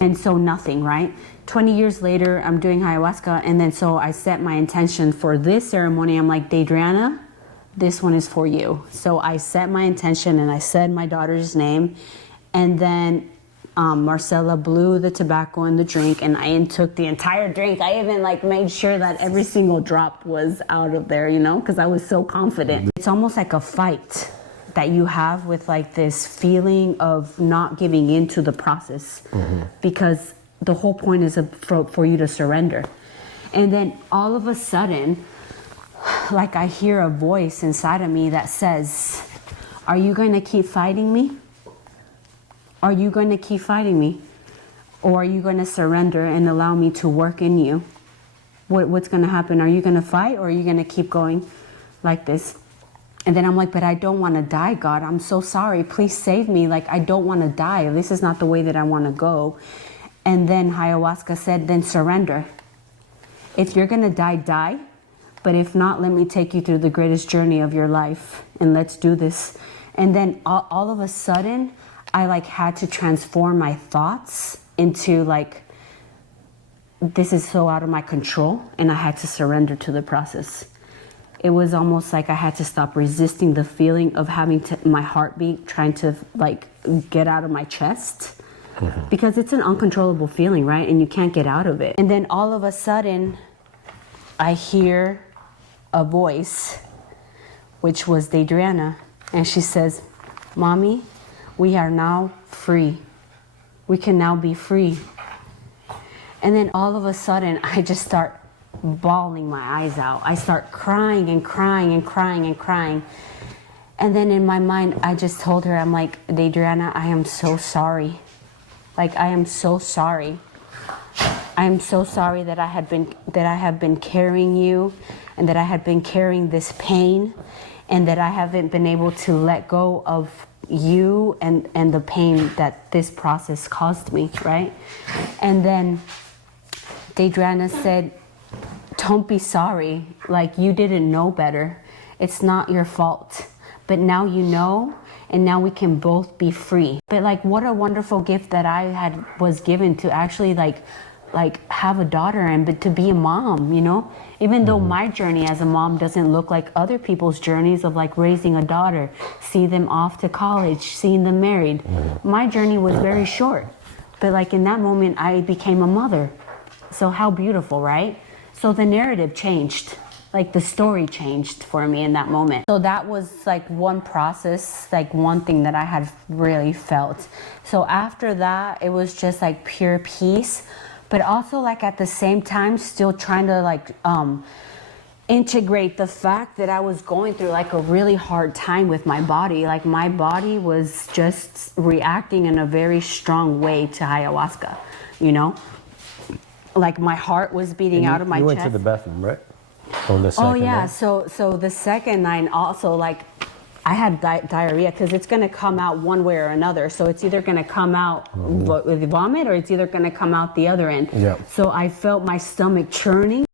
And so nothing, right? 20 years later, I'm doing ayahuasca. And then so I set my intention for this ceremony. I'm like, Deidreana, this one is for you. So I set my intention and I said my daughter's name. And then Marcella blew the tobacco in the drink and I took the entire drink. I even like made sure that every single drop was out of there, you know, because I was so confident. It's almost like a fight that you have with like this feeling of not giving into the process, because the whole point is for you to surrender. And then all of a sudden, like I hear a voice inside of me that says, are you going to keep fighting me? Are you going to keep fighting me? Or are you going to surrender and allow me to work in you? What's going to happen? Are you going to fight or are you going to keep going like this? And then I'm like, but I don't want to die, God. I'm so sorry. Please save me. Like, I don't want to die. This is not the way that I want to go. And then ayahuasca said, then surrender. If you're going to die, die. But if not, let me take you through the greatest journey of your life. And let's do this. And then all of a sudden, I like had to transform my thoughts into like, this is so out of my control. And I had to surrender to the process. It was almost like I had to stop resisting the feeling of having my heartbeat trying to like get out of my chest, because it's an uncontrollable feeling, right? And you can't get out of it. And then all of a sudden I hear a voice, which was Deidreana. And she says, Mommy, we are now free. We can now be free. And then all of a sudden I just start bawling my eyes out. I start crying and crying and crying and crying. And then in my mind, I just told her, I'm like, Deidreana, I am so sorry. Like, I am so sorry. I am so sorry that I have been carrying you, and that I had been carrying this pain, and that I haven't been able to let go of you and the pain that this process caused me, right? And then Deidreana said, don't be sorry, like you didn't know better. It's not your fault. But now you know, and now we can both be free. But like, what a wonderful gift that I was given to actually like have a daughter and to be a mom, you know? Even though my journey as a mom doesn't look like other people's journeys of like raising a daughter, see them off to college, seeing them married. My journey was very short. But like in that moment, I became a mother. So how beautiful, right? So the narrative changed, like the story changed for me in that moment. So that was like one process, like one thing that I had really felt. So after that, it was just like pure peace, but also like at the same time, still trying to like integrate the fact that I was going through like a really hard time with my body. Like my body was just reacting in a very strong way to ayahuasca, you know? Like my heart was beating out of my chest. You went to the bathroom, right? On the second yeah. night? So the second night also, like I had diarrhea, because it's going to come out one way or another. So it's either going to come out with vomit or it's either going to come out the other end. Yeah. So I felt my stomach churning.